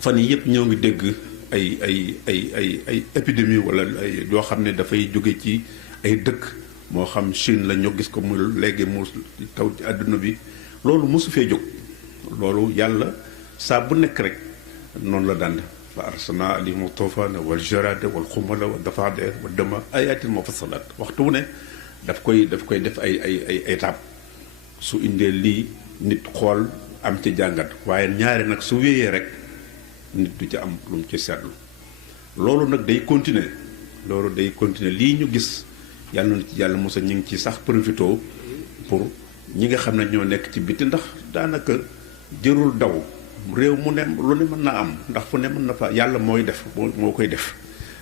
fan yi yëpp ñoo ngi dégg ay épidémie wala ay yoo xam ne dafay jóge ci ay dëkk moo xam Chine la ñoo gis ko mu léegi mu taw ci àdduna bi loolu mosu fee jóg loolu yàlla saa bu nekk rek noonu la daan fa arsalna alayhim tufana wal jarada wal xumala wa dafaade wa dama ayatin mufassalaat waxtu wu ne daf koy def ay étape su indee lii nit xool am ci jàngat waaye ñaare nag su wéyee rek nit du ci am lu mu ci seetlu loolu nag day continuer lii ñu gis yàlla na ci yàlla mosa ñu ngi ci sax profito pour ñi nga xam ne ñoo nekk ci biti ndax daanaka jërul daw réew mu ne lu ne mën naa am ndax fu ne mën na fa yàlla mooy def moo koy def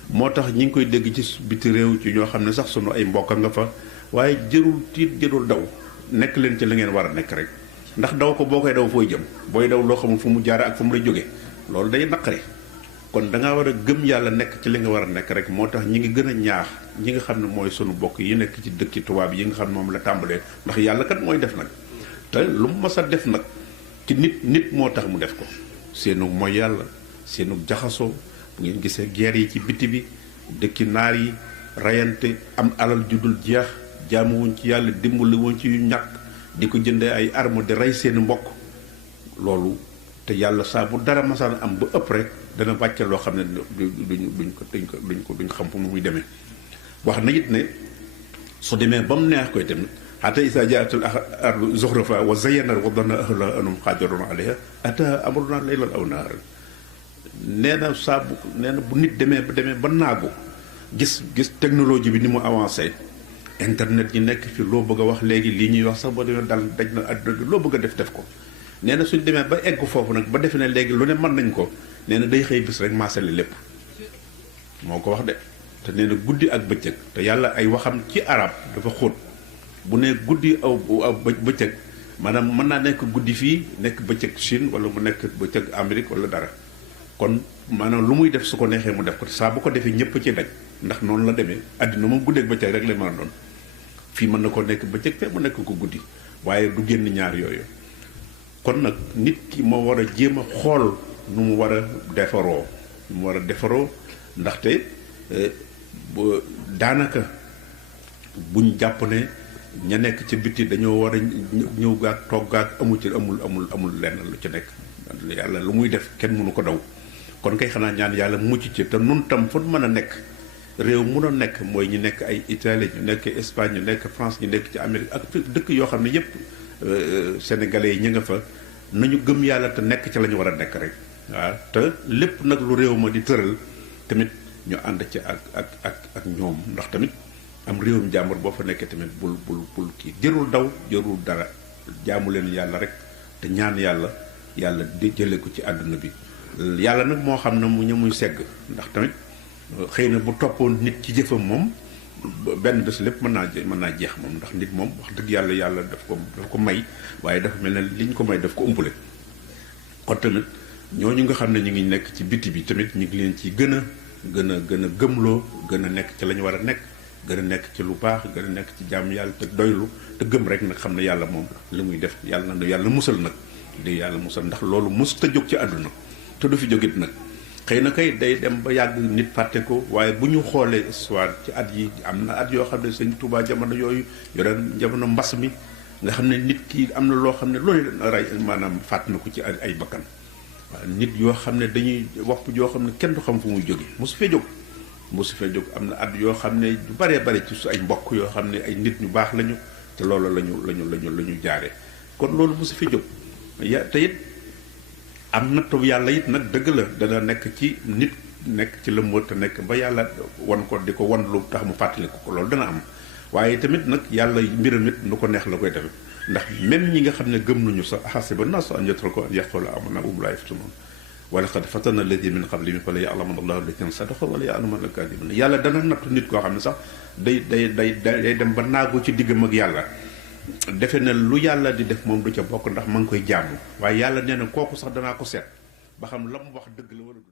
moo tax ñi ngi koy dégg ci biti réew ci ñoo xam ne sax sunu ay mbokk nga fa waaye jërul tiit jërul daw nekk leen ci li ngeen war a nekk rek ndax daw ko boo koy daw fooy jëm booy daw loo xamul fu mu jaare ak fu mu lay jóge loolu day naqari kon da ngaa war a gëm yàlla nekk ci li nga war a nekk rek moo tax ñi ngi gën a ñaax ñi nga xam ne mooy sunu bokk yi nekk ci dëkki tubaab yi nga xam ne moom la tàmbalee ndax yàlla kat mooy def nag te lu mu mas a def nag ci nit moo tax mu def ko seenu mooy yàlla seenu jaxasoo bu ngeen gisee guerre yi ci biti bi dëkki naar yi rayante am alal ju dul jeex jaamuwuñ ci yàlla dimbali wuñ ci yu ñàkk di ko jëndee ay arme di rey seeni mbokk loolu te yàlla saa bu dara masaan am ba ëpp rek dana wàcce loo xam ne duñ xam fu muy demee wax na it ne su demee ba mu neex koy tamit hatta isa jaatul ardu zuxrufa wa zayyanat wa dhanna ahluha annahum qaadiruna alayha ata amruna laylan aw nahaaran nee na bu nit demee ba naagu gis technologie bi ni mu avancé internet yi nekk fi loo bëgg a wax léegi lii ñuy wax sax boo demee dal daj na àdduna bi loo bëgg a def ko nee na suñ demee ba egg foofu nag ba defe ne léegi lu ne mën nañ ko nee na day xëy bis rek maasale lépp moo ko wax de te nee na guddi ak bëccëg te yàlla ay waxam ci arab dafa xóot bu ne guddi aw bëccëg maanaam mën naa nekk guddi fii nekk bëccëg Chine wala mu nekk bëccëg Amérique wala dara kon maanaam lu muy def su ko neexee mu def ko te saa bu ko defee ñëpp ci daj ndax noonu la demee àddina moom guddeeg bëccëg rek la mën a doon fii mën na ko nekk bëccëg fee mu nekk ko guddi waaye du génn ñaar yooyu kon nag nit ki moo war a jéem a xool nu mu war a defaroo ndaxte daanaka buñ jàpp ne ña nekk ci biti dañoo war a ñëw gaag toog gaag amul lenn lu ci nekk yàlla lu muy def kenn mënu ko daw kon kay xanaa ñaan yàlla mucc ci te nun tam fu mën a nekk réew mun a nekk mooy ñu nekk ay Italie ñu nekk Espagne ñu nekk France ñu nekk ci Amérique ak dëkk yoo xam ne yépp sénégalais yi ñu nga fa nañu gëm yàlla te nekk ci la ñu war a nekk rek waaw te lépp nag lu réew ma di tëral tamit ñu ànd ci ak ñoom ndax tamit am réewum jàmbur boo fa nekkee tamit bul kii jërul daw jërul dara jaamu leen yàlla rek te ñaan yàlla di jële ko ci àdduna bi yàlla nag moo xam ne mu ñu muy segg ndax tamit xëy na bu toppoon nit ci jëfam moom benn bés lépp mën naa jeex moom ndax nit moom wax dëgg yàlla daf ko may waaye dafa mel ne li ñu ko may daf ko umpale kon tamit ñooñu nga xam ne ñu ngi nekk ci biti bi tamit ñu ngi leen ci gën a gëmloo gën a nekk ci la ñu war a nekk gën a nekk ci lu baax gën a nekk ci jàmm yàlla te doylu te gëm rek nag xam ne yàlla moom li muy def yàlla na yàlla musal nag di yàlla musal ndax loolu mos ta jóg ci àdduna te du fi jógit nag xëy na kay day dem ba yàgg nit fàtte ko waaye bu ñu xoolee histoire ci at yi am na at yoo xam ne Sëñ Tuubaa jamono yooyu yoreen jamono mbas mi nga xam ne nit ki am na loo xam ne loolu ray maanaam fàtt na ko ci ay bakkan waaw nit yoo xam ne dañuy waxtu yoo xam ne kenn du xam fu muy jóge mosu fee jóg am na at yoo xam ne du baree bare ci su ay mbokk yoo xam ne ay nit ñu baax lañu te loolu lañu jaare kon loolu mosu fee jóg te it am na taw yàlla it nag dëgg la dana nekk ci nit nekk ci la mu te nekk ba yàlla wan ko di ko wan lu tax mu fàttaliku ko loolu dana am waaye tamit nag yàlla mbiram it nu ko neex la koy defe ndax même ñi nga xam ne gëm nañu sax hasiba naasu an yutraku an yaqulu amanna wa hum laa yaftanuun wa laqad fatanna alladina min qablihim fa la ya'lamanna allahu alladina sadaqu wa la ya'lamanna al-kadibin yàlla dana nattu nit koo xam ne sax day dem ba naagu ci diggam ak yàlla defe na lu yàlla di def moom du ca bokk ndax ma ngi koy jaamu waaye yàlla nee na kooku sax danaa ko seet ba xam la mu wax dëgg la wala du